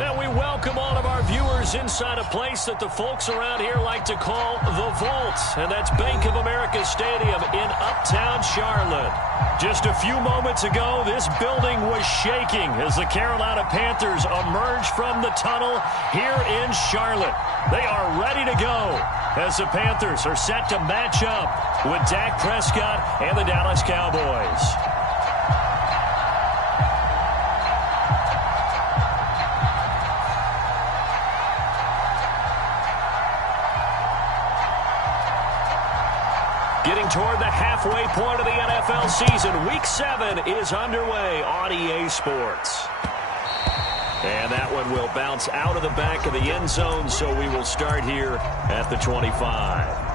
And we welcome all of our viewers inside a place that the folks around here like to call the Vault. And that's Bank of America Stadium in Uptown Charlotte. Just a few moments ago, this building was shaking as the Carolina Panthers emerged from the tunnel here in Charlotte. They are ready to go as the Panthers are set to match up with Dak Prescott and the Dallas Cowboys. Getting toward the halfway point of the NFL season. Week 7 is underway on EA Sports. And that one will bounce out of the back of the end zone, so we will start here at the 25.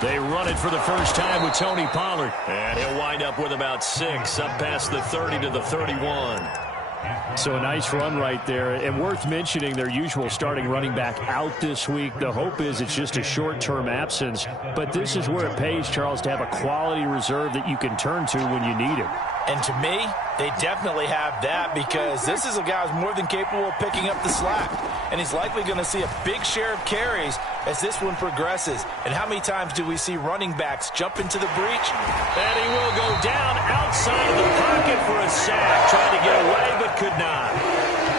They run it for the first time with Tony Pollard. And he'll wind up with about 6, up past the 30 to the 31. So a nice run right there. And worth mentioning, their usual starting running back out this week. The hope is it's just a short-term absence. But this is where it pays, Charles, to have a quality reserve that you can turn to when you need it. And to me, they definitely have that, because this is a guy who's more than capable of picking up the slack. And he's likely going to see a big share of carries as this one progresses. And how many times do we see running backs jump into the breach? And he will go down outside of the pocket for a sack, trying to get away but could not.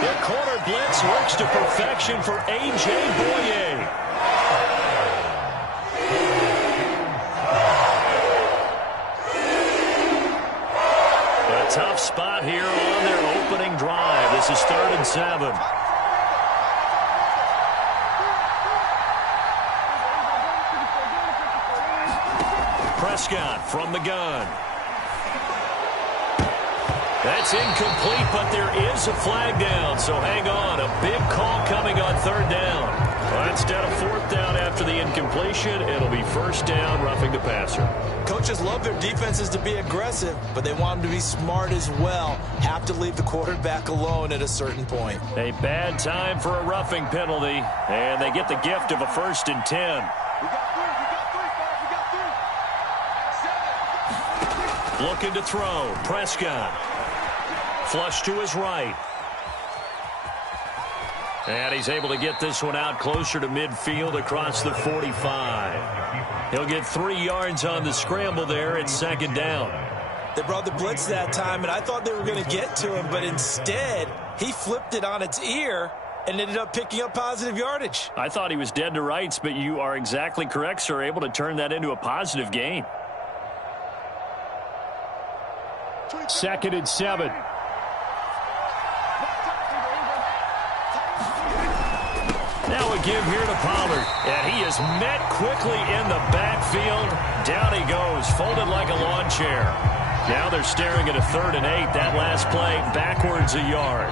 The corner blitz works to perfection for A.J. Boye. A tough spot here on their opening drive. This is 3rd and 7. Prescott from the gun. That's incomplete, but there is a flag down, so hang on. A big call coming on 3rd down. Well, instead of 4th down after the incompletion, it'll be 1st down, roughing the passer. Coaches love their defenses to be aggressive, but they want them to be smart as well. Have to leave the quarterback alone at a certain point. A bad time for a roughing penalty, and they get the gift of a 1st and 10. Looking to throw. Prescott. Flush to his right. And he's able to get this one out closer to midfield across the 45. He'll get 3 yards on the scramble there at 2nd down. They brought the blitz that time, and I thought they were going to get to him, but instead he flipped it on its ear and ended up picking up positive yardage. I thought he was dead to rights, but you are exactly correct, sir. Able to turn that into a positive gain. 2nd and 7. Now a give here to Pollard. And he is met quickly in the backfield. Down he goes, folded like a lawn chair. Now they're staring at a 3rd and 8. That last play, backwards a yard.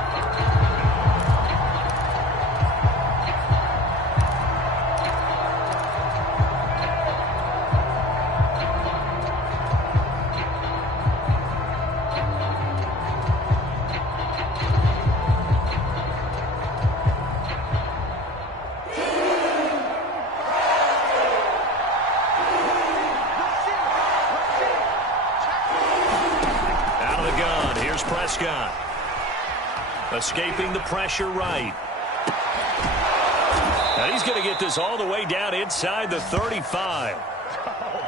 Prescott. Escaping the pressure right. And he's going to get this all the way down inside the 35.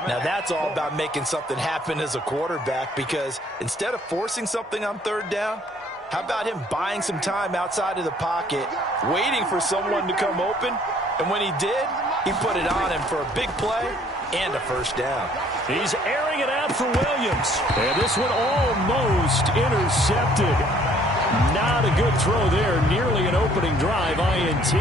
Now that's all about making something happen as a quarterback, because instead of forcing something on 3rd down, how about him buying some time outside of the pocket, waiting for someone to come open, and when he did, he put it on him for a big play and a 1st down. He's airing it out for Williams. And this one almost intercepted. Not a good throw there. Nearly an opening drive INT.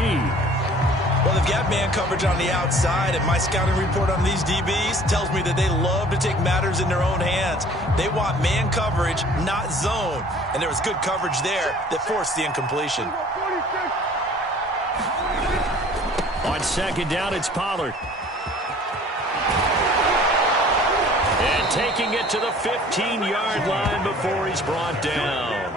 Well, they've got man coverage on the outside, and my scouting report on these DBs tells me that they love to take matters in their own hands. They want man coverage, not zone. And there was good coverage there that forced the incompletion. On 2nd down, it's Pollard. And taking it to the 15-yard line before he's brought down.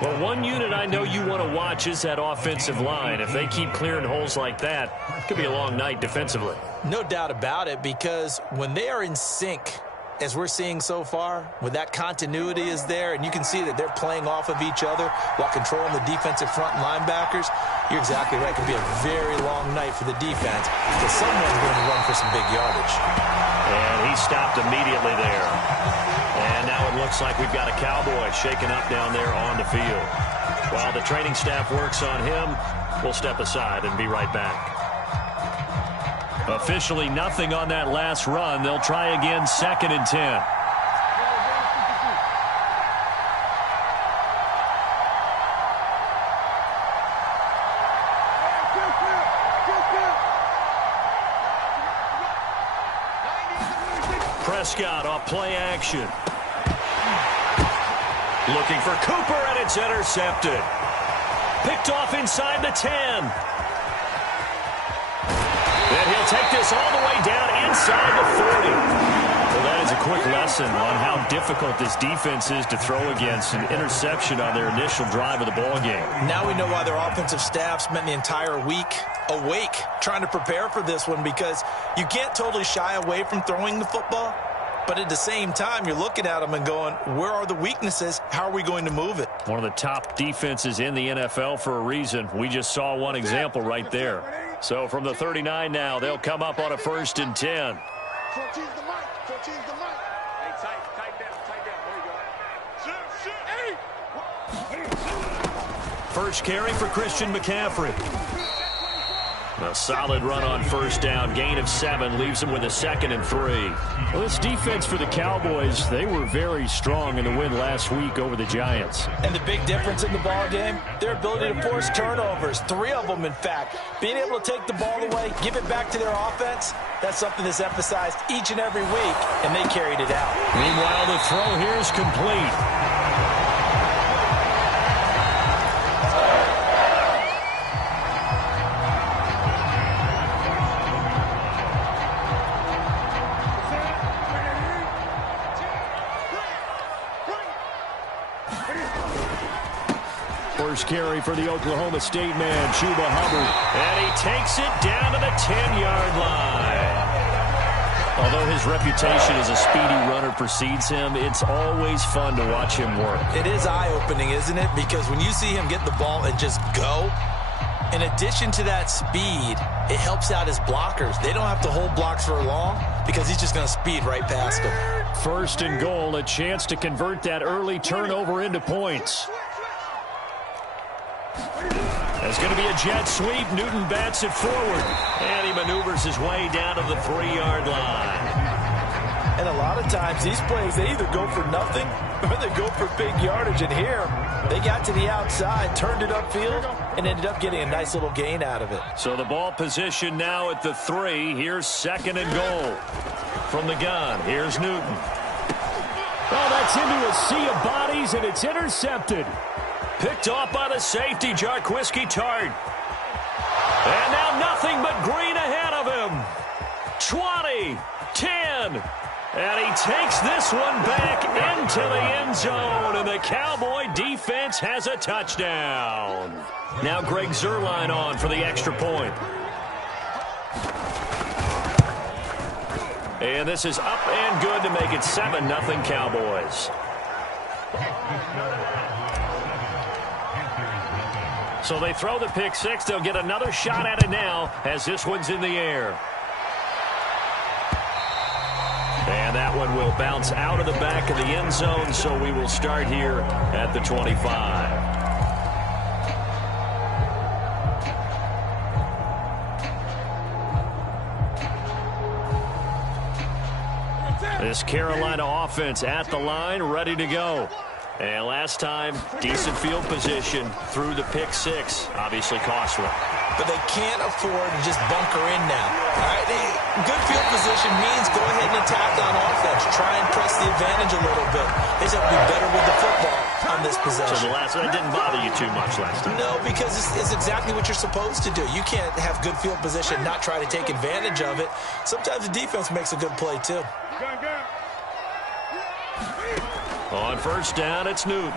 Well, one unit I know you want to watch is that offensive line. If they keep clearing holes like that, it could be a long night defensively. No doubt about it, because when they are in sync, as we're seeing so far, when that continuity is there, and you can see that they're playing off of each other while controlling the defensive front linebackers, you're exactly right. It could be a very long night for the defense because someone's going to run for some big yardage. And he stopped immediately there. And now it looks like we've got a Cowboy shaking up down there on the field. While the training staff works on him, we'll step aside and be right back. Officially nothing on that last run. They'll try again, 2nd and 10. Prescott off play action. Looking for Cooper, and it's intercepted. Picked off inside the 10. And he'll take this all the way down inside the 40. Well, that is a quick lesson on how difficult this defense is to throw against. An interception on their initial drive of the ball game. Now we know why their offensive staff spent the entire week awake trying to prepare for this one, because you can't totally shy away from throwing the football. But at the same time, you're looking at them and going, where are the weaknesses? How are we going to move it? One of the top defenses in the NFL for a reason. We just saw one example right there. So from the 39 now, they'll come up on a 1st and 10. First carry for Christian McCaffrey. A solid run on 1st down. Gain of 7 leaves him with a 2nd and 3. Well, this defense for the Cowboys, they were very strong in the win last week over the Giants. And the big difference in the ball game, their ability to force turnovers. 3 of them, in fact. Being able to take the ball away, give it back to their offense, that's something that's emphasized each and every week, and they carried it out. Meanwhile, the throw here is complete. First carry for the Oklahoma State man, Chuba Hubbard. And he takes it down to the 10-yard line. Although his reputation as a speedy runner precedes him, it's always fun to watch him work. It is eye-opening, isn't it? Because when you see him get the ball and just go, in addition to that speed, it helps out his blockers. They don't have to hold blocks for long because he's just going to speed right past them. 1st and goal, a chance to convert that early turnover into points. There's going to be a jet sweep. Newton bats it forward. And he maneuvers his way down to the 3-yard line. And a lot of times these plays, they either go for nothing or they go for big yardage. And here, they got to the outside, turned it upfield, and ended up getting a nice little gain out of it. So the ball position now at the 3. Here's 2nd and goal. From the gun, here's Newton. Oh, that's into a sea of bodies, and it's intercepted. Picked off by the safety, Jarquiski Tart. And now nothing but green ahead of him. 20, 10. And he takes this one back into the end zone. And the Cowboy defense has a touchdown. Now Greg Zuerlein on for the extra point. And this is up and good to make it 7-0 Cowboys. So they throw the pick 6. They'll get another shot at it now as this one's in the air. And that one will bounce out of the back of the end zone, so we will start here at the 25. This Carolina offense at the line, ready to go. And last time, decent field position through the pick 6. Obviously costly. But they can't afford to just bunker in now. All right? Good field position means go ahead and attack on offense. Try and press the advantage a little bit. They just have to be better with the football on this possession. So the last one didn't bother you too much last time? No, because it's exactly what you're supposed to do. You can't have good field position, not try to take advantage of it. Sometimes the defense makes a good play, too. On first down, it's Newton.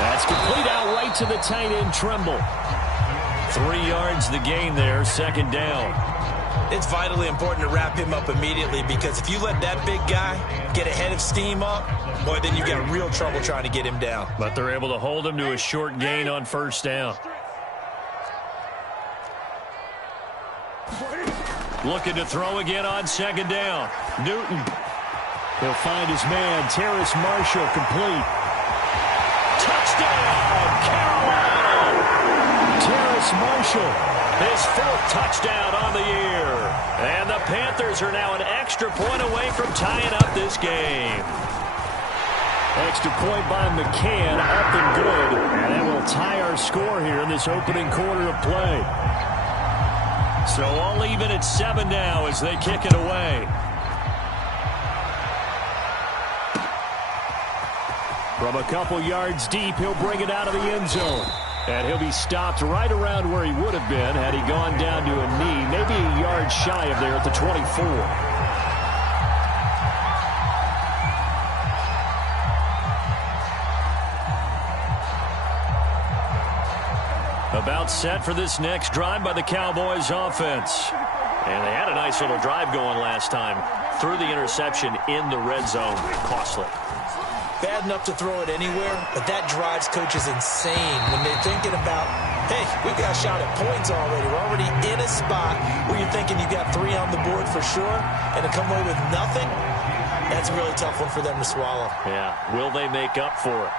That's complete out right to the tight end, Tremble. 3 yards the gain there, second down. It's vitally important to wrap him up immediately because if you let that big guy get ahead of steam up, boy, then you've got real trouble trying to get him down. But they're able to hold him to a short gain on first down. Looking to throw again on second down. Newton. He'll find his man, Terrace Marshall, complete. Touchdown, Carolina! Terrace Marshall. His 4th touchdown on the year. And the Panthers are now an extra point away from tying up this game. Extra point by McCann, up and good. And that will tie our score here in this opening quarter of play. So all even at 7 now as they kick it away. From a couple yards deep, he'll bring it out of the end zone. And he'll be stopped right around where he would have been had he gone down to a knee, maybe a yard shy of there at the 24. About set for this next drive by the Cowboys offense. And they had a nice little drive going last time. Threw the interception in the red zone. Costly. Bad enough to throw it anywhere, but that drives coaches insane when they're thinking about, hey, we've got a shot at points already. We're already in a spot where you're thinking you got 3 on the board for sure, and to come away with nothing, that's a really tough one for them to swallow. Yeah, will they make up for it?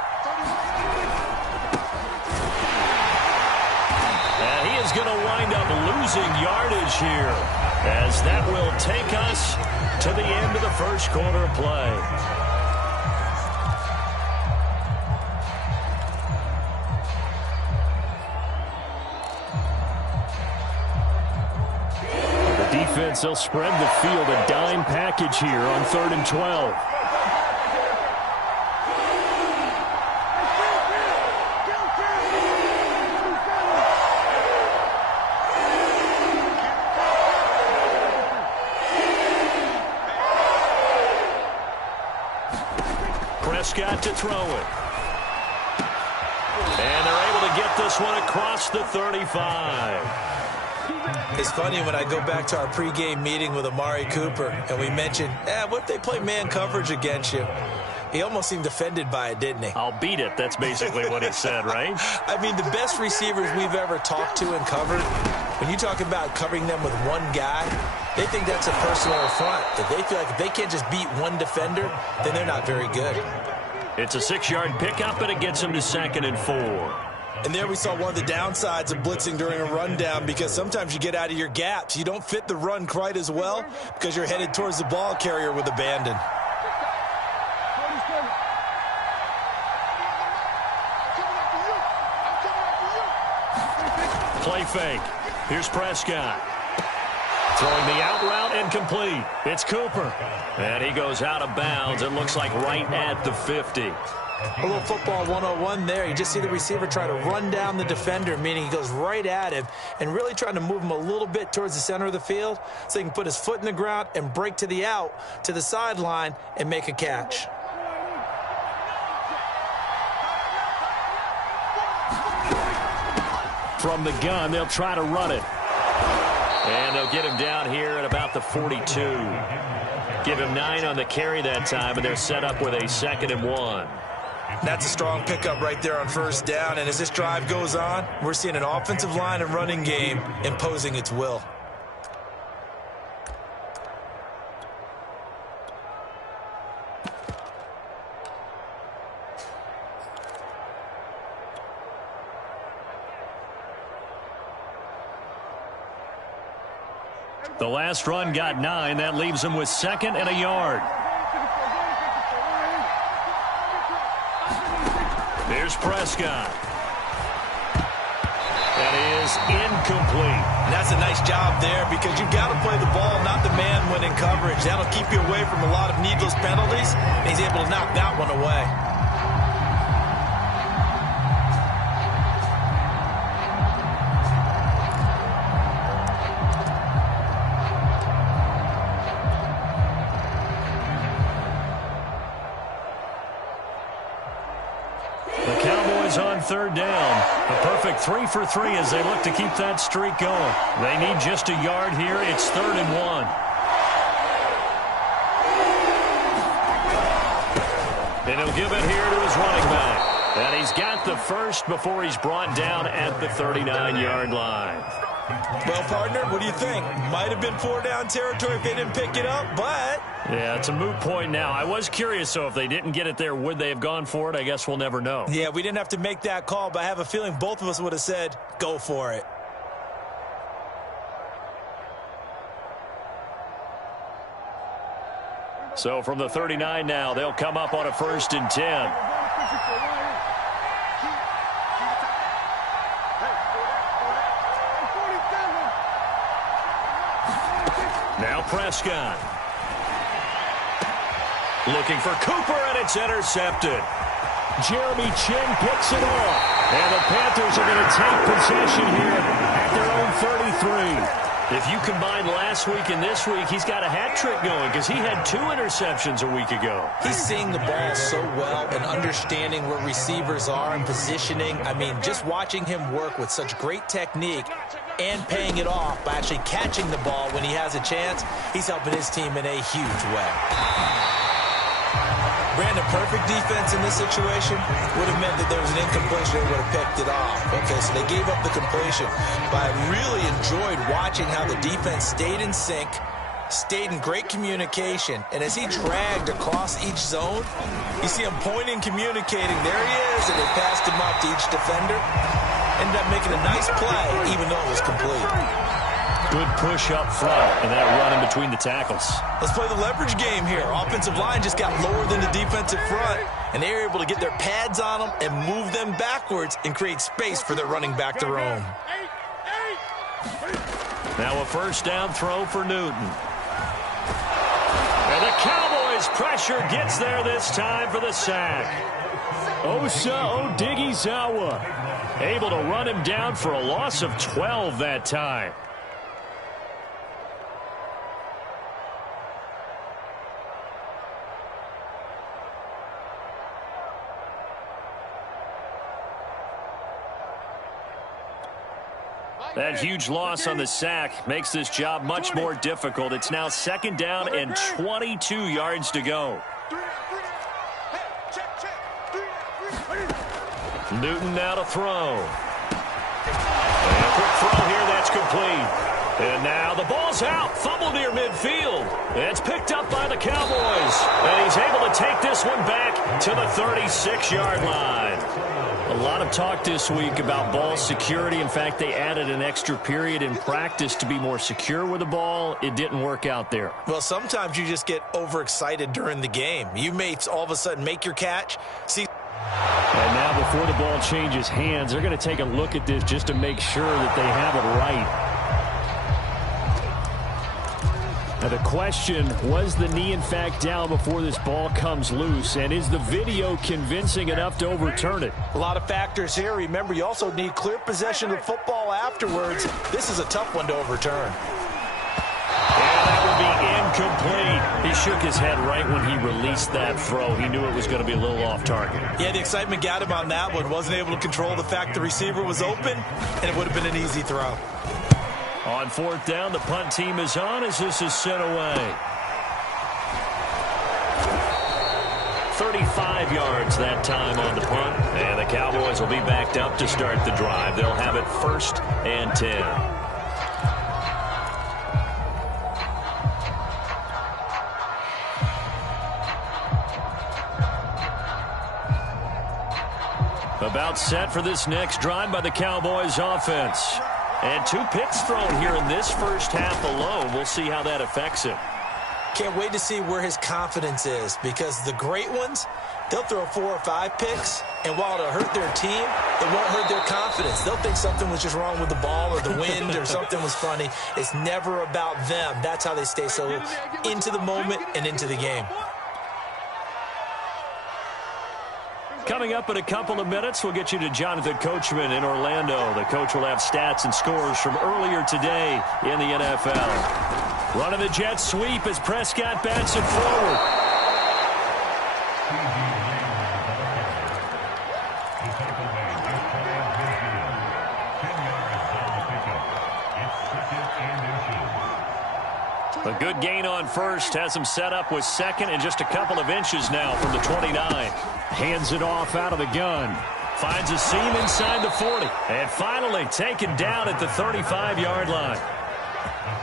And he is going to wind up losing yardage here, as that will take us to the end of the first quarter of play. Defense, they'll spread the field, a dime package here on 3rd and 12. Prescott to throw it. And they're able to get this one across the 35. It's funny when I go back to our pregame meeting with Amari Cooper and we mentioned, what if they play man coverage against you? He almost seemed offended by it, didn't he? I'll beat it. That's basically what he said, right? I mean, the best receivers we've ever talked to and covered, when you talk about covering them with one guy, they think that's a personal affront. That they feel like if they can't just beat one defender, then they're not very good. It's a 6-yard pickup, and it gets them to 2nd and 4. And there we saw one of the downsides of blitzing during a rundown, because sometimes you get out of your gaps. You don't fit the run quite as well because you're headed towards the ball carrier with abandon. Play fake. Here's Prescott. Throwing the out route incomplete. It's Cooper. And he goes out of bounds. It looks like right at the 50. A little football 101 there. You just see the receiver try to run down the defender, meaning he goes right at him and really trying to move him a little bit towards the center of the field so he can put his foot in the ground and break to the out, to the sideline, and make a catch. From the gun, they'll try to run it. And they'll get him down here at about the 42. Give him 9 on the carry that time, and they're set up with a 2nd and 1. That's a strong pickup right there on first down, and as this drive goes on, we're seeing an offensive line and running game imposing its will. The last run got 9. That leaves him with 2nd and a yard. Here's Prescott. That is incomplete. And that's a nice job there because you've got to play the ball, not the man when in coverage. That'll keep you away from a lot of needless penalties, and he's able to knock that one away. is on third down. A perfect 3 for 3 as they look to keep that streak going. They need just a yard here. It's 3rd and 1. And he'll give it here to his running back. And he's got the first before he's brought down at the 39-yard line. Well, partner, what do you think? Might have been 4-down territory if they didn't pick it up, but... Yeah, it's a moot point now. I was curious, so if they didn't get it there, would they have gone for it? I guess we'll never know. Yeah, we didn't have to make that call, but I have a feeling both of us would have said, go for it. So from the 39 now, they'll come up on a 1st and 10. Now Prescott. Looking for Cooper, and it's intercepted. Jeremy Chin picks it off. And the Panthers are going to take possession here at their own 33. If you combine last week and this week, he's got a hat trick going because he had 2 interceptions a week ago. He's seeing the ball so well and understanding where receivers are and positioning. I mean, just watching him work with such great technique and paying it off by actually catching the ball when he has a chance, he's helping his team in a huge way. Brandon, perfect defense in this situation would have meant that there was an incompletion. They would have picked it off. Okay, so they gave up the completion. But I really enjoyed watching how the defense stayed in sync, stayed in great communication. And as he dragged across each zone, you see him pointing, communicating. There he is, and they passed him off to each defender. Ended up making a nice play, even though it was complete. Good push up front, and that run in between the tackles. Let's play the leverage game here. Offensive line just got lower than the defensive front, and they were able to get their pads on them and move them backwards and create space for their running back to roam. Now a 1st down throw for Newton. And the Cowboys' pressure gets there this time for the sack. Osa Odighizuwa able to run him down for a loss of 12 that time. That huge loss on the sack makes this job much more difficult. It's now 2nd down and 22 yards to go. Newton now to throw. And a quick throw here, that's complete. And now the ball's out. Fumble near midfield. It's picked up by the Cowboys. And he's able to take this one back to the 36-yard line. A lot of talk this week about ball security. In fact, they added an extra period in practice to be more secure with the ball. It didn't work out there. Well, sometimes you just get overexcited during the game. You may all of a sudden make your catch. See. And now before the ball changes hands, they're going to take a look at this just to make sure that they have it right. Now the question, was the knee in fact down before this ball comes loose? And is the video convincing enough to overturn it? A lot of factors here. Remember, you also need clear possession of the football afterwards. This is a tough one to overturn. And that will be incomplete. He shook his head right when he released that throw. He knew it was going to be a little off target. Yeah, the excitement got him on that one. Wasn't able to control the fact the receiver was open, and it would have been an easy throw. On 4th down, the punt team is on as this is sent away. 35 yards that time on the punt. And the Cowboys will be backed up to start the drive. They'll have it 1st and 10. About set for this next drive by the Cowboys offense. And 2 picks thrown here in this first half alone. We'll see how that affects him. Can't wait to see where his confidence is, because the great ones, they'll throw 4 or 5 picks, and while it'll hurt their team, it won't hurt their confidence. They'll think something was just wrong with the ball or the wind or something was funny. It's never about them. That's how they stay so into the moment and into the game. Coming up in a couple of minutes, we'll get you to Jonathan Coachman in Orlando. The coach will have stats and scores from earlier today in the NFL. Running the jet sweep as Prescott bats it forward. A good gain on first has him set up with second and just a couple of inches now from the 29. Hands it off out of the gun. Finds a seam inside the 40. And finally taken down at the 35-yard line.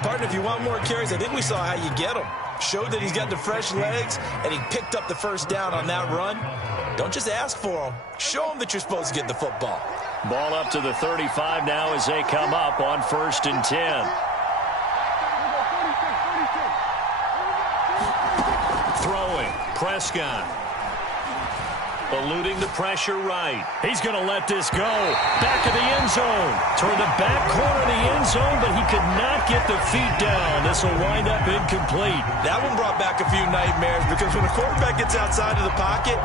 Partner, if you want more carries, I think we saw how you get them. Showed that he's got the fresh legs, and he picked up the first down on that run. Don't just ask for him. Show him that you're supposed to get the football. Ball up to the 35 now as they come up on 1st and 10. Throwing, Prescott. Eluding the pressure right. He's going to let this go. Back of the end zone. Toward the back corner of the end zone, but he could not get the feet down. This will wind up incomplete. That one brought back a few nightmares because when a quarterback gets outside of the pocket,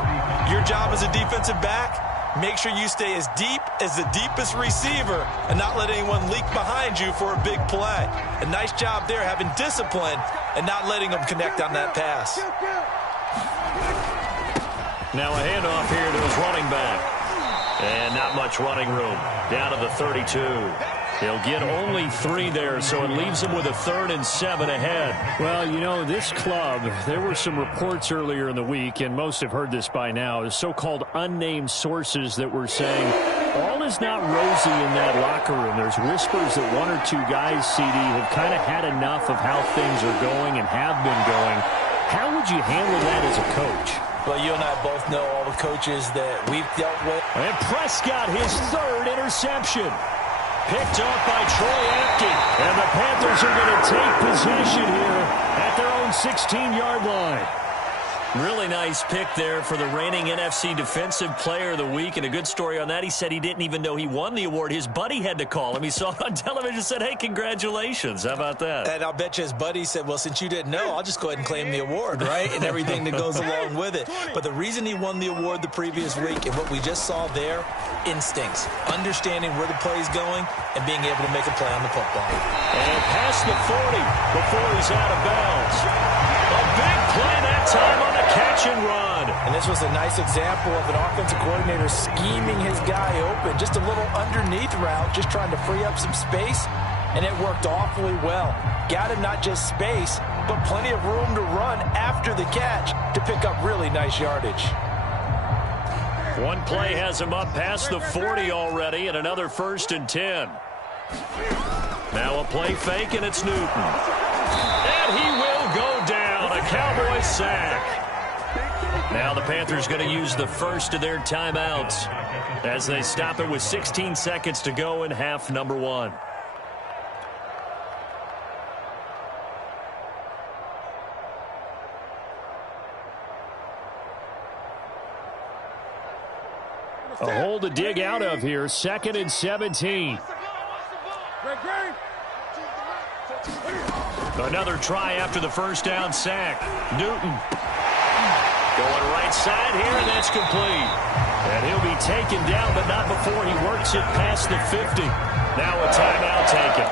your job as a defensive back, make sure you stay as deep as the deepest receiver and not let anyone leak behind you for a big play. A nice job there having discipline and not letting them connect on that pass. Now a handoff here to his running back. And not much running room. Down to the 32. He'll get only 3 there, so it leaves him with a 3rd and 7 ahead. Well, you know, this club, there were some reports earlier in the week, and most have heard this by now, the so-called unnamed sources that were saying all is not rosy in that locker room. There's whispers that 1 or 2 guys, CD, have kind of had enough of how things are going and have been going. How would you handle that as a coach? Well, you and I both know all the coaches that we've dealt with. And Prescott, his 3rd interception. Picked off by Troy Apke. And the Panthers are going to take possession here at their own 16-yard line. Really nice pick there for the reigning NFC Defensive Player of the Week. And a good story on that. He said he didn't even know he won the award. His buddy had to call him. He saw it on television and said, hey, congratulations. How about that? And I'll bet you his buddy said, well, since you didn't know, I'll just go ahead and claim the award, right? And everything that goes along with it. But the reason he won the award the previous week and what we just saw there, instincts, understanding where the play is going and being able to make a play on the football. And past the 40 before he's out of bounds. A big play that time on the catch and run. And this was a nice example of an offensive coordinator scheming his guy open. Just a little underneath route, just trying to free up some space, and it worked awfully well. Got him not just space, but plenty of room to run after the catch to pick up really nice yardage. One play has him up past the 40 already, and another 1st and 10. Now a play fake, and it's Newton. And he will go down. A Cowboy sack. Now the Panthers going to use the first of their timeouts as they stop it with 16 seconds to go in half number 1. A hole to dig out of here. 2nd and 17. Another try after the first down sack. Newton going right side here, and that's complete. And he'll be taken down, but not before he works it past the 50. Now a timeout taken.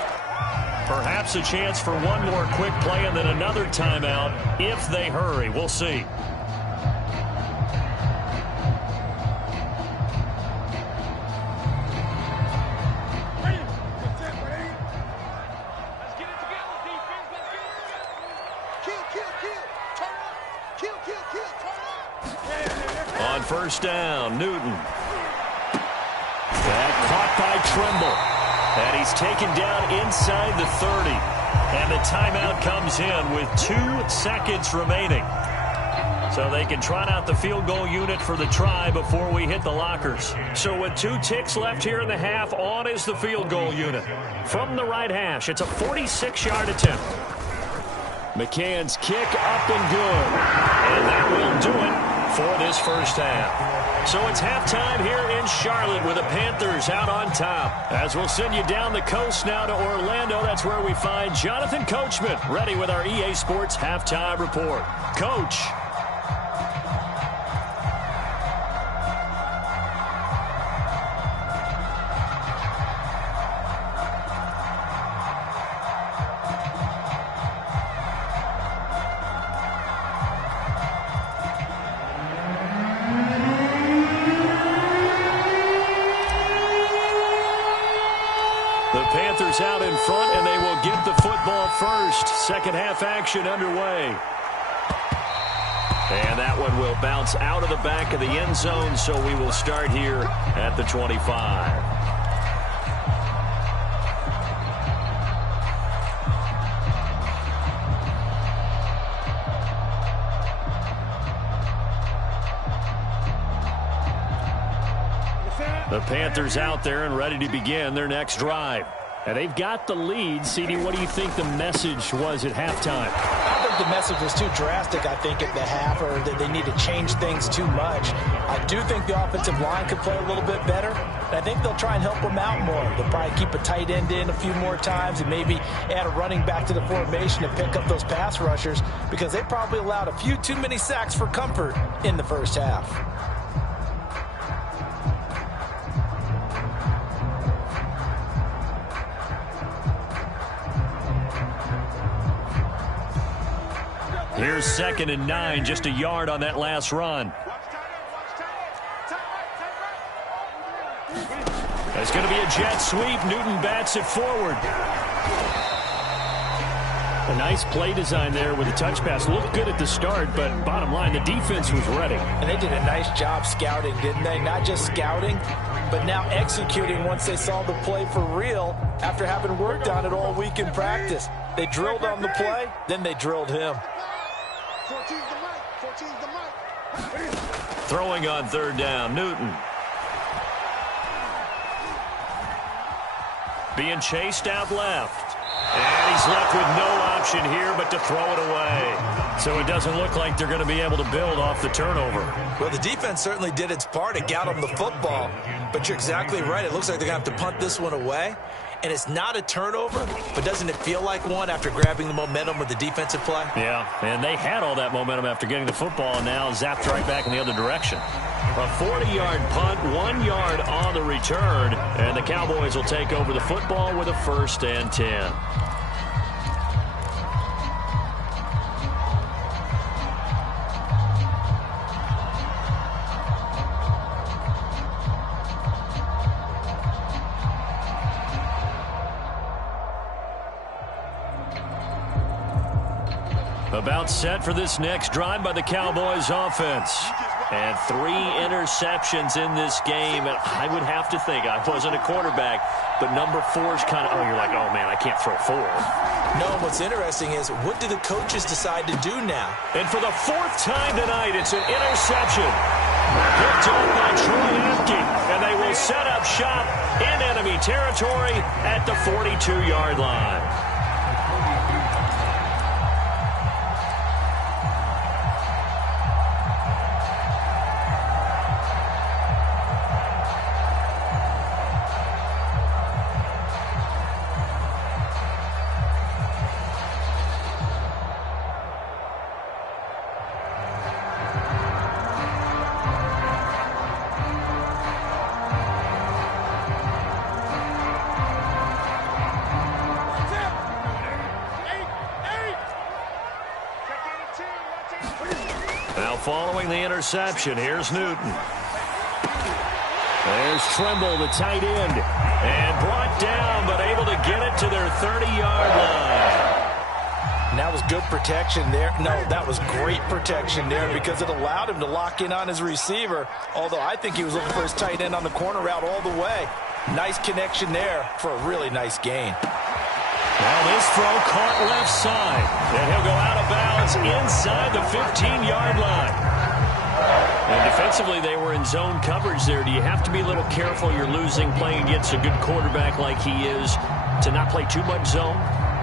Perhaps a chance for one more quick play and then another timeout if they hurry. We'll see. On first down, Newton. That caught by Trimble. And he's taken down inside the 30. And the timeout comes in with 2 seconds remaining. So they can trot out the field goal unit for the try before we hit the lockers. So with 2 ticks left here in the half, on is the field goal unit. From the right hash, it's a 46-yard attempt. McCann's kick up and good. And that will do it for this first half. So it's halftime here in Charlotte with the Panthers out on top. As we'll send you down the coast now to Orlando, that's where we find Jonathan Coachman ready with our EA Sports Halftime Report. Coach. The Panthers out in front, and they will get the football first. Second half action underway. And that one will bounce out of the back of the end zone, so we will start here at the 25. The Panthers out there and ready to begin their next drive. And they've got the lead. CD, what do you think the message was at halftime? I think the message was too drastic, I think, at the half, or that they need to change things too much. I do think the offensive line could play a little bit better. And I think they'll try and help them out more. They'll probably keep a tight end in a few more times and maybe add a running back to the formation to pick up those pass rushers, because they probably allowed a few too many sacks for comfort in the first half. Here's 2nd and 9, just a yard on that last run. It's going to be a jet sweep. Newton bats it forward. A nice play design there with the touch pass. Looked good at the start, but bottom line, the defense was ready. And they did a nice job scouting, didn't they? Not just scouting, but now executing once they saw the play for real after having worked on it all week in practice. They drilled on the play, then they drilled him. Throwing on 3rd down, Newton. Being chased out left. And he's left with no option here but to throw it away. So it doesn't look like they're going to be able to build off the turnover. Well, the defense certainly did its part to got them the football. But you're exactly right. It looks like they're going to have to punt this one away. And it's not a turnover, but doesn't it feel like one after grabbing the momentum with the defensive play? Yeah, and they had all that momentum after getting the football and now zapped right back in the other direction. A 40-yard punt, 1 yard on the return, and the Cowboys will take over the football with a 1st and 10. About set for this next drive by the Cowboys offense. And 3 interceptions in this game. And I would have to think, I wasn't a quarterback, but number 4 is kind of, you're like, oh, man, I can't throw 4. No, what's interesting is, what do the coaches decide to do now? And for the 4th time tonight, it's an interception. Picked up by Troy Apke. And they will set up shop in enemy territory at the 42-yard line. Following the interception, here's Newton. There's Trimble, the tight end. And brought down, but able to get it to their 30-yard line. And that was good protection there. No, that was great protection there because it allowed him to lock in on his receiver. Although I think he was looking for his tight end on the corner route all the way. Nice connection there for a really nice gain. Well, this throw caught left side. And he'll go out of bounds inside the 15-yard line. And defensively, they were in zone coverage there. Do you have to be a little careful? You're losing playing against a good quarterback like he is to not play too much zone?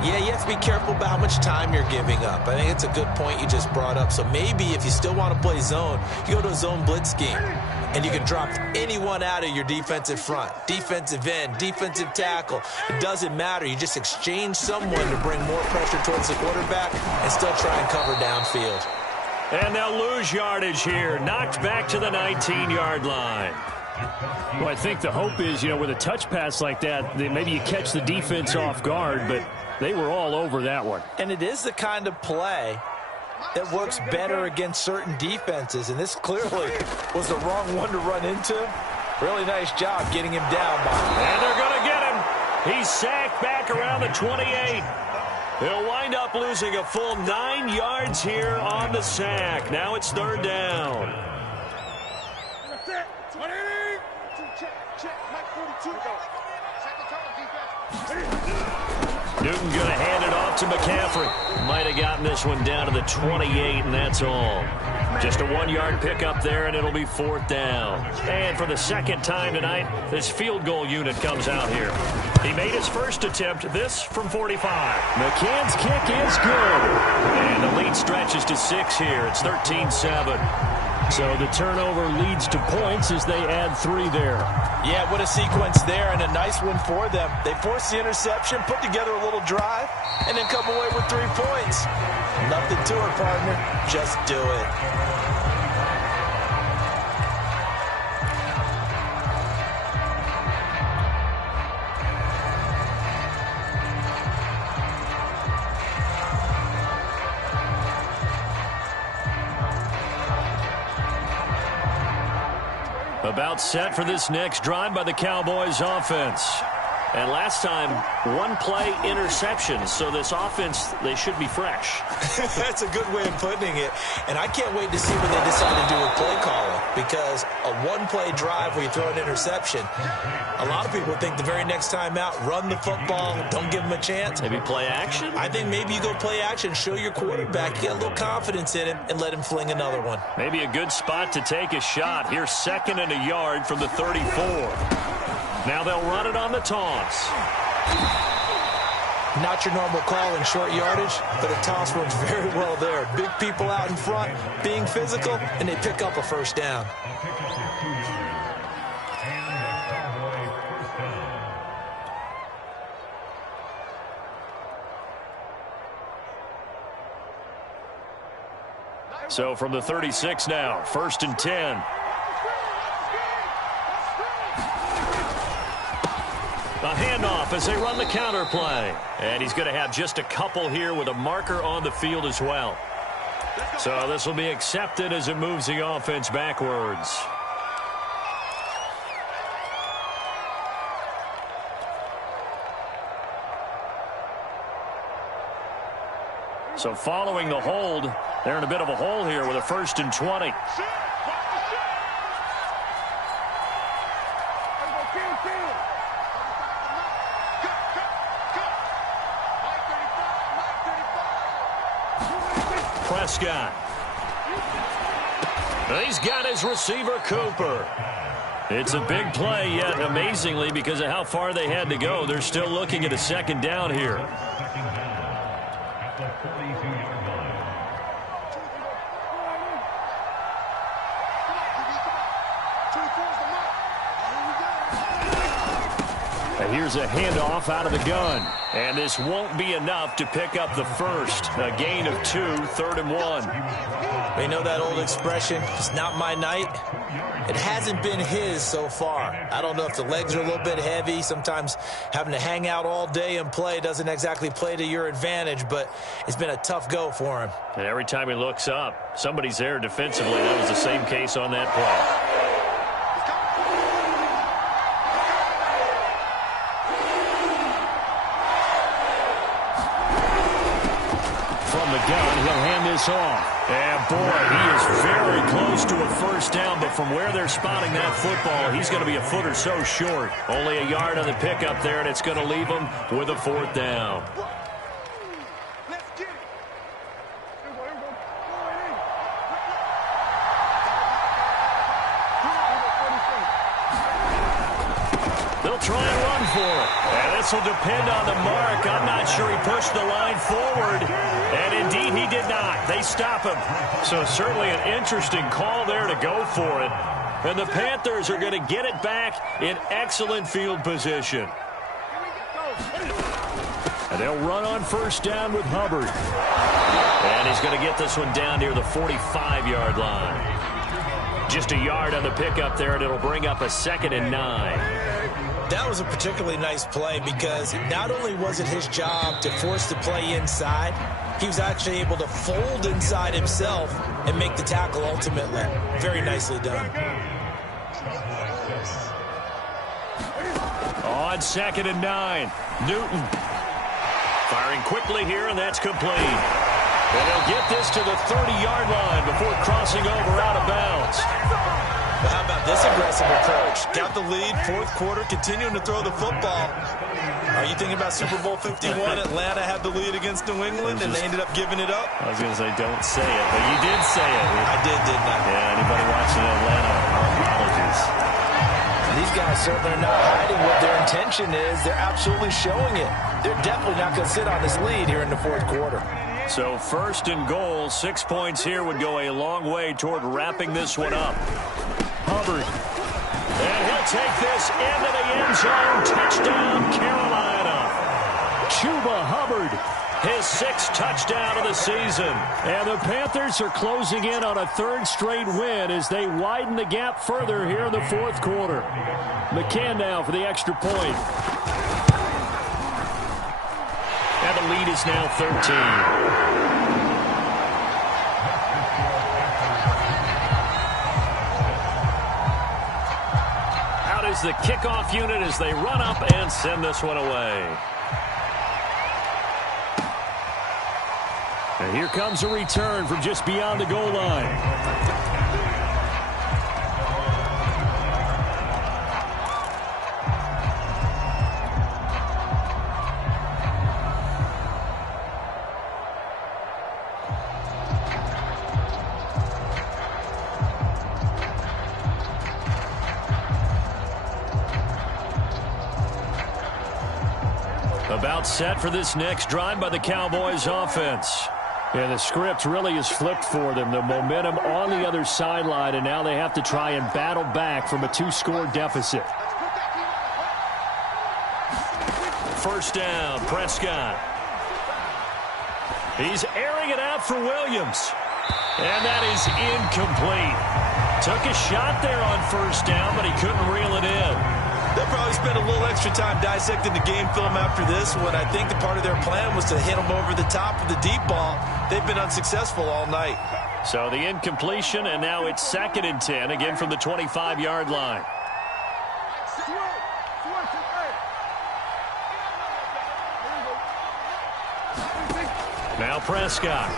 Yeah, you have to be careful about how much time you're giving up. I think it's a good point you just brought up. So maybe if you still want to play zone, you go to a zone blitz scheme. And you can drop anyone out of your defensive front. Defensive end, defensive tackle. It doesn't matter. You just exchange someone to bring more pressure towards the quarterback and still try and cover downfield. And they'll lose yardage here. Knocked back to the 19-yard line. Well, I think the hope is, with a touch pass like that, maybe you catch the defense off guard, but they were all over that one. And it is the kind of play that works better against certain defenses, and this clearly was the wrong one to run into. Really nice job getting him down. And they're going to get him. He's sacked back around the 28. He'll wind up losing a full 9 yards here on the sack. Now it's third down. Newton going to hand it off to McCaffrey. Might have gotten this one down to the 28, and that's all. Just a 1-yard pickup there, and it'll be fourth down. And for the second time tonight, this field goal unit comes out here. He made his first attempt, this from 45. McCann's kick is good. And the lead stretches to 6 here. It's 13-7. So the turnover leads to points as they add 3 there. Yeah, what a sequence there, and a nice one for them. They forced the interception, put together a little drive, and then come away with 3 points. Nothing to it, partner. Just do it. About set for this next drive by the Cowboys offense. And last time, 1-play interception. So this offense, they should be fresh. That's a good way of putting it. And I can't wait to see what they decide to do with play calling. Because a 1-play drive where you throw an interception, a lot of people think the very next time out, run the football, don't give them a chance. Maybe play action? I think maybe you go play action, show your quarterback, get a little confidence in him, and let him fling another one. Maybe a good spot to take a shot. Here's 2nd and a yard from the 34. Now they'll run it on the toss. Not your normal call in short yardage, but the toss works very well there. Big people out in front, being physical, and they pick up a first down. So from the 36 now, 1st and 10. A handoff as they run the counter play. And he's going to have just a couple here with a marker on the field as well. So this will be accepted as it moves the offense backwards. So following the hold, they're in a bit of a hole here with a 1st and 20. Prescott. He's got his receiver, Cooper. It's a big play, yet amazingly, because of how far they had to go, they're still looking at a 2nd down here. Here's a handoff out of the gun. And this won't be enough to pick up the first. A gain of 2, 3rd and 1. We know that old expression, it's not my night. It hasn't been his so far. I don't know if the legs are a little bit heavy. Sometimes having to hang out all day and play doesn't exactly play to your advantage, but it's been a tough go for him. And every time he looks up, somebody's there defensively. That was the same case on that play. Off. And boy, he is very close to a first down, but from where they're spotting that football, he's going to be a foot or so short. Only a yard on the pickup there, and it's going to leave him with a 4th down. They'll try and run for it. And this will depend on the mark. I'm not sure he pushed the line forward. And indeed, he did not. They stop him. So certainly an interesting call there to go for it. And the Panthers are going to get it back in excellent field position. And they'll run on 1st down with Hubbard. And he's going to get this one down near the 45-yard line. Just a yard on the pickup there, and it'll bring up a 2nd and 9. That was a particularly nice play because not only was it his job to force the play inside, he was actually able to fold inside himself and make the tackle ultimately. Very nicely done. on 2nd and 9. Newton firing quickly here, and that's complete. And they'll get this to the 30-yard line before crossing over out of bounds. Well, how about this aggressive approach? Got the lead, fourth quarter, continuing to throw the football. Are you thinking about Super Bowl 51? Atlanta had the lead against New England, and they ended up giving it up? I was going to say, don't say it, but you did say it. I did, didn't I? Yeah, anybody watching Atlanta, our apologies. These guys certainly are not hiding what their intention is. They're absolutely showing it. They're definitely not going to sit on this lead here in the fourth quarter. So 1st and goal, 6 points here would go a long way toward wrapping this one up. Hubbard. And he'll take this into the end zone. Touchdown, Carolina. Chuba Hubbard. His 6th touchdown of the season. And the Panthers are closing in on a 3rd straight win as they widen the gap further here in the fourth quarter. McCann now for the extra point. And the lead is now 13. Is the kickoff unit as they run up and send this one away. And here comes a return from just beyond the goal line. About set for this next drive by the Cowboys offense. Yeah, the script really is flipped for them. The momentum on the other sideline, and now they have to try and battle back from a 2-score deficit. 1st down, Prescott. He's airing it out for Williams. And that is incomplete. Took a shot there on 1st down, but he couldn't reel it in. They'll probably spend a little extra time dissecting the game film after this one. I think the part of their plan was to hit them over the top of the deep ball. They've been unsuccessful all night. So the incompletion, and now it's 2nd and 10, again from the 25-yard line. Now Prescott.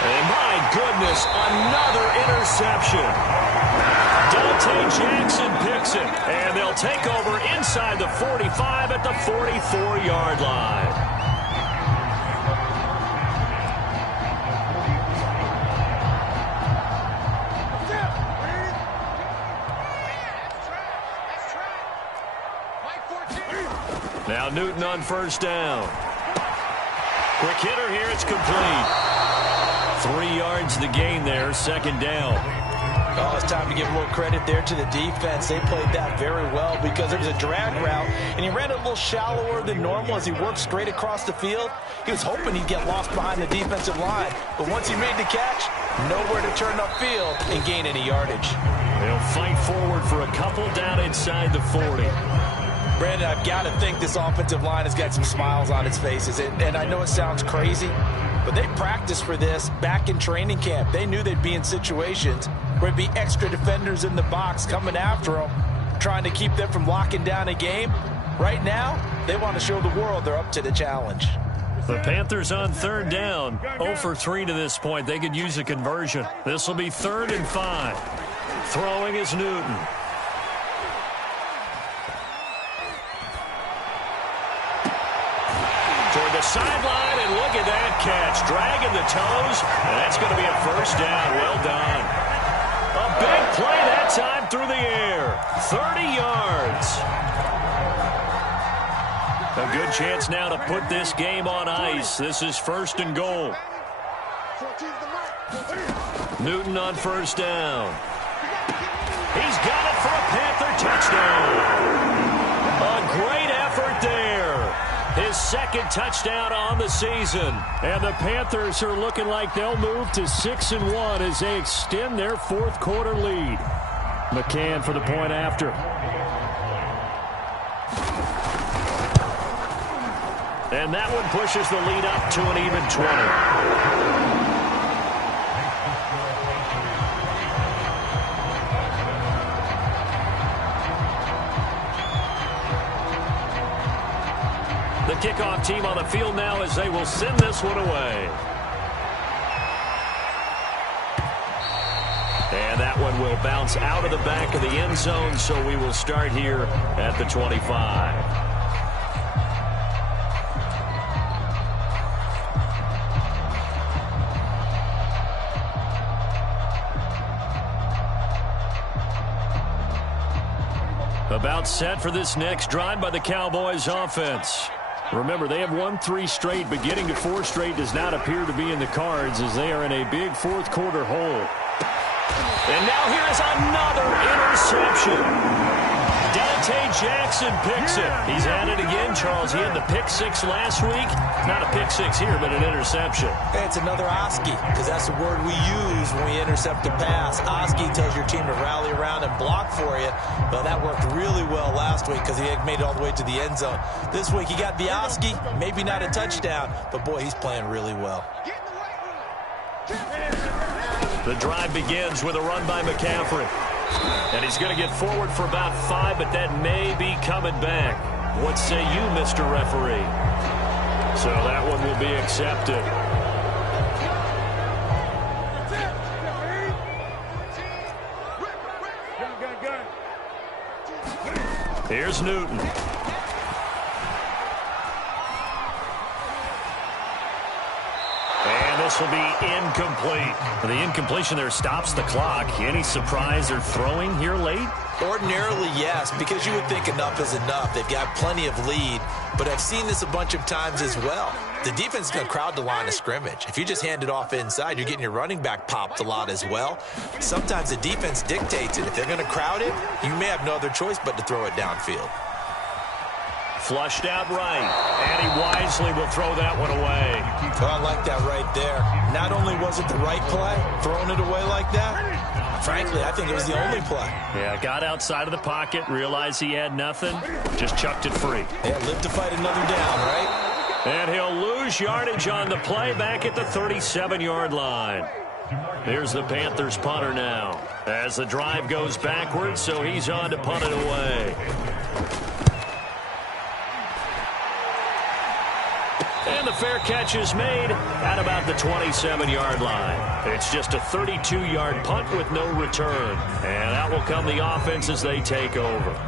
And my goodness, another interception. Dante Jackson picks it, and they'll take over inside the 45 at the 44-yard line. Now Newton on 1st down. Quick hitter here, it's complete. 3 yards the gain there, 2nd down. Oh, it's time to give a little credit there to the defense. They played that very well because it was a drag route, and he ran it a little shallower than normal as he worked straight across the field. He was hoping he'd get lost behind the defensive line, but once he made the catch, nowhere to turn upfield and gain any yardage. They'll fight forward for a couple down inside the 40. Brandon, I've got to think this offensive line has got some smiles on its faces, and I know it sounds crazy, but they practiced for this back in training camp. They knew they'd be in situations where there'd be extra defenders in the box coming after them, trying to keep them from locking down a game. Right now, they want to show the world they're up to the challenge. The Panthers on 3rd down, 0 for 3 to this point. They could use a conversion. This will be 3rd and 5. Throwing is Newton. Toward the sideline, and look at that catch. Dragging the toes, and that's going to be a 1st down. Well done. A big play that time through the air. 30 yards. A good chance now to put this game on ice. This is 1st and goal. Newton on 1st down. He's got it for a Panther touchdown. A great effort there. His 2nd touchdown on the season. And the Panthers are looking like they'll move to 6-1 as they extend their 4th quarter lead. McCann for the point after. And that one pushes the lead up to an even 20. kickoff team on the field now as they will send this one away. And that one will bounce out of the back of the end zone, so we will start here at the 25. About set for this next drive by the Cowboys offense. Remember, they have won 3 straight, but getting to 4 straight does not appear to be in the cards as they are in a big fourth quarter hole. And now here is another interception. Dante Jackson picks it. He's at it again, Charles. He had the pick 6 last week. Not a pick 6 here, but an interception. Hey, it's another Oski, because that's the word we use when we intercept a pass. Oski tells your team to rally around and block for you. Well, that worked really well last week because he had made it all the way to the end zone. This week he got the Oski, maybe not a touchdown, but boy, he's playing really well. The drive begins with a run by McCaffrey. And he's going to get forward for about 5, but that may be coming back. What say you, Mr. Referee? So that one will be accepted. Here's Newton. This will be incomplete. The incompletion there stops the clock. Any surprise they're throwing here late? Ordinarily, yes, because you would think enough is enough. They've got plenty of lead, but I've seen this a bunch of times as well. The defense is going to crowd the line of scrimmage. If you just hand it off inside, you're getting your running back popped a lot as well. Sometimes the defense dictates it. If they're going to crowd it, you may have no other choice but to throw it downfield. Flushed out right, and he wisely will throw that one away. Well, I like that right there. Not only was it the right play, throwing it away like that, frankly, I think it was the only play. Yeah, got outside of the pocket, realized he had nothing, just chucked it free. Yeah, live to fight another down, right? And he'll lose yardage on the play back at the 37-yard line. Here's the Panthers punter now as the drive goes backwards, so he's on to punt it away. And the fair catch is made at about the 27-yard line. It's just a 32-yard punt with no return. And that will come the offense as they take over.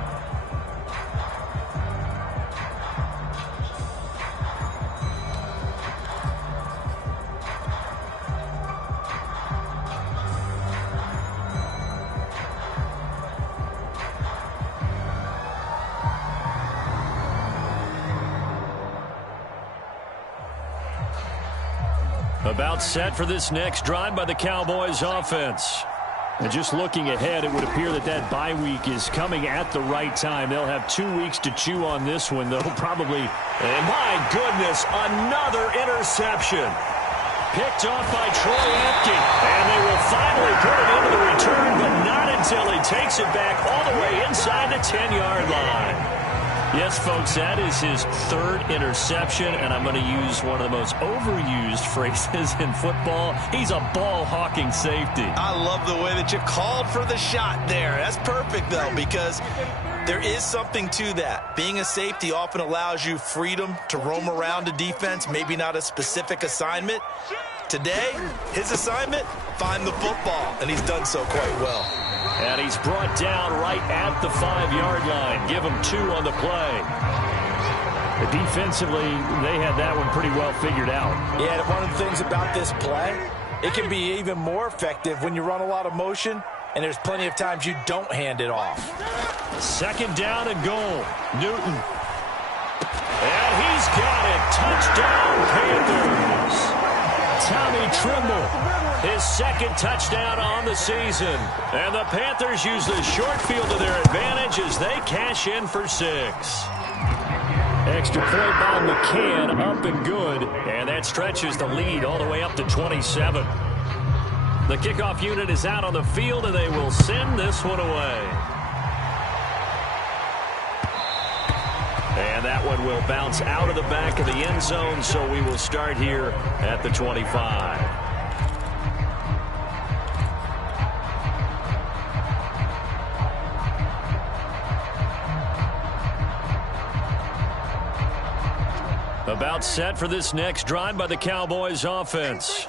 About set for this next drive by the Cowboys offense. And just looking ahead, it would appear that that bye week is coming at the right time. They'll have 2 weeks to chew on this one, though, probably. And my goodness, another interception. Picked off by Troy Apke. And they will finally put it into the return, but not until he takes it back all the way inside the 10-yard line. Yes, folks, that is his 3rd interception, and I'm going to use one of the most overused phrases in football. He's a ball-hawking safety. I love the way that you called for the shot there. That's perfect, though, because there is something to that. Being a safety often allows you freedom to roam around a defense, maybe not a specific assignment. Today, his assignment, find the football, and he's done so quite well. And he's brought down right at the 5-yard line. Give him 2 on the play. Defensively, they had that one pretty well figured out. Yeah, and one of the things about this play, it can be even more effective when you run a lot of motion, and there's plenty of times you don't hand it off. 2nd down and goal. Newton. And he's got it. Touchdown, Panthers. Tommy Tremble, his 2nd touchdown on the season. And the Panthers use the short field to their advantage as they cash in for 6. Extra point by McCann, up and good. And that stretches the lead all the way up to 27. The kickoff unit is out on the field, and they will send this one away. And that one will bounce out of the back of the end zone, so we will start here at the 25. About set for this next drive by the Cowboys offense.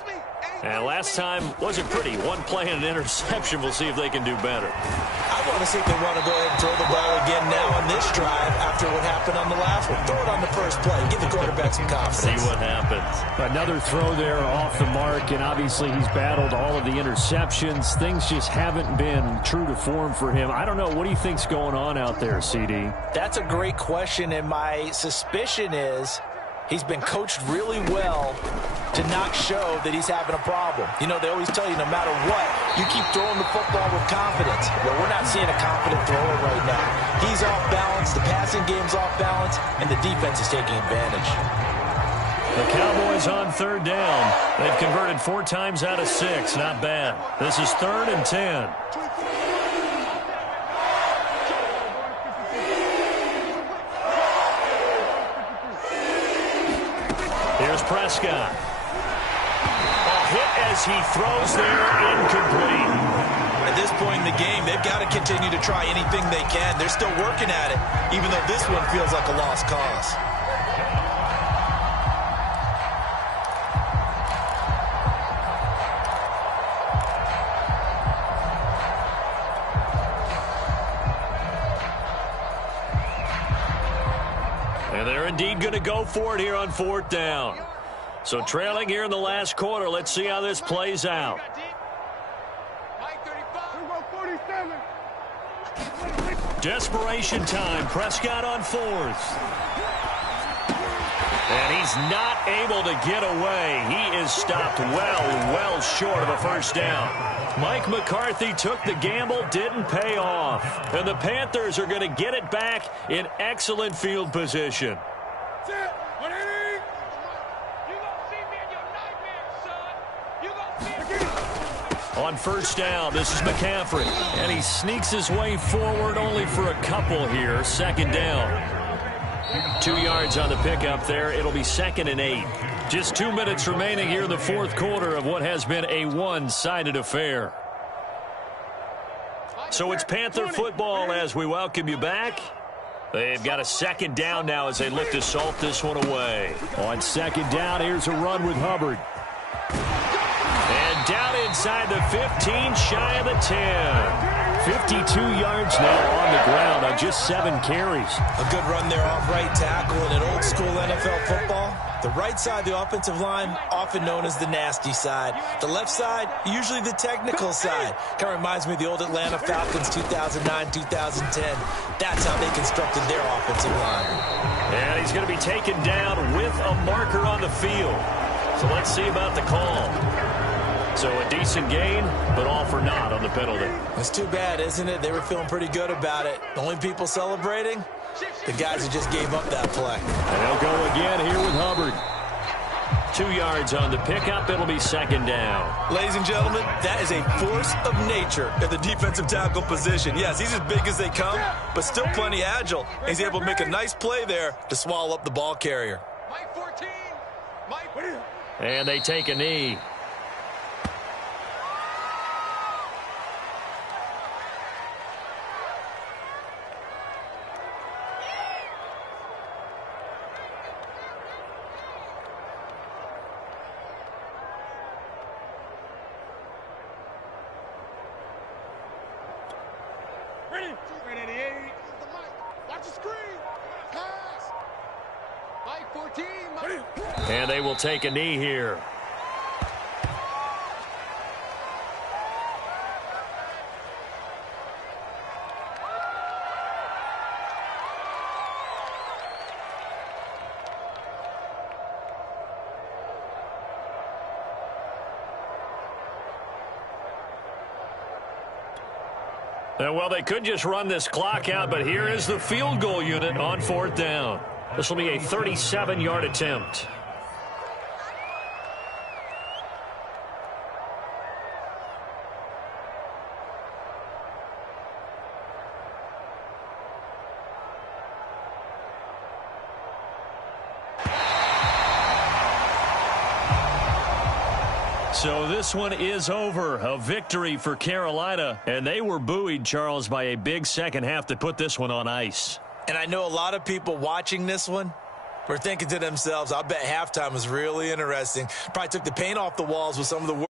And last time wasn't pretty. One play and an interception. We'll see if they can do better. I want to see if they want to go ahead and throw the ball again now on this drive after what happened on the last one. Throw it on the first play. Give the quarterback some confidence. See what happens. Another throw there off the mark, and obviously he's battled all of the interceptions. Things just haven't been true to form for him. I don't know. What do you think's going on out there, CD? That's a great question, and my suspicion is he's been coached really well to not show that he's having a problem. You know, they always tell you no matter what, you keep throwing the football with confidence. Well, we're not seeing a confident thrower right now. He's off balance, the passing game's off balance, and the defense is taking advantage. The Cowboys on third down. They've converted 4 times out of 6. Not bad. This is 3rd and 10. Here's Prescott. A hit as he throws there, incomplete. At this point in the game, they've got to continue to try anything they can. They're still working at it, even though this one feels like a lost cause. And they're indeed going to go for it here on 4th down. So trailing here in the last quarter. Let's see how this plays out. Desperation time. Prescott on 4th. And he's not able to get away. He is stopped well short of a first down. Mike McCarthy took the gamble, didn't pay off. And the Panthers are going to get it back in excellent field position. On first down, this is McCaffrey. And he sneaks his way forward only for a couple here. 2nd down. 2 yards on the pickup there. It'll be 2nd and 8. Just 2 minutes remaining here in the 4th quarter of what has been a one-sided affair. So it's Panther football as we welcome you back. They've got a 2nd down now as they look to salt this one away. On 2nd down, here's a run with Hubbard. And down inside the 15, shy of the 10. 52 yards now on the ground on just 7 carries. A good run there off right tackle in an old school NFL football. The right side of the offensive line, often known as the nasty side. The left side, usually the technical side. Kind of reminds me of the old Atlanta Falcons 2009, 2010. That's how they constructed their offensive line. And he's going to be taken down with a marker on the field. So let's see about the call. So a decent gain, but all for naught on the penalty. It's too bad, isn't it? They were feeling pretty good about it. The only people celebrating, the guys who just gave up that play. And they'll go again here with Hubbard. 2 yards on the pickup. It'll be 2nd down. Ladies and gentlemen, that is a force of nature at the defensive tackle position. Yes, he's as big as they come, but still plenty agile. He's able to make a nice play there to swallow up the ball carrier. And they take a knee. And they will take a knee here. Well, they could just run this clock out, but here is the field goal unit on 4th down. This will be a 37-yard attempt. So this one is over. A victory for Carolina. And they were buoyed, Charles, by a big second half to put this one on ice. And I know a lot of people watching this one, were thinking to themselves, I bet halftime was really interesting. Probably took the paint off the walls with some of the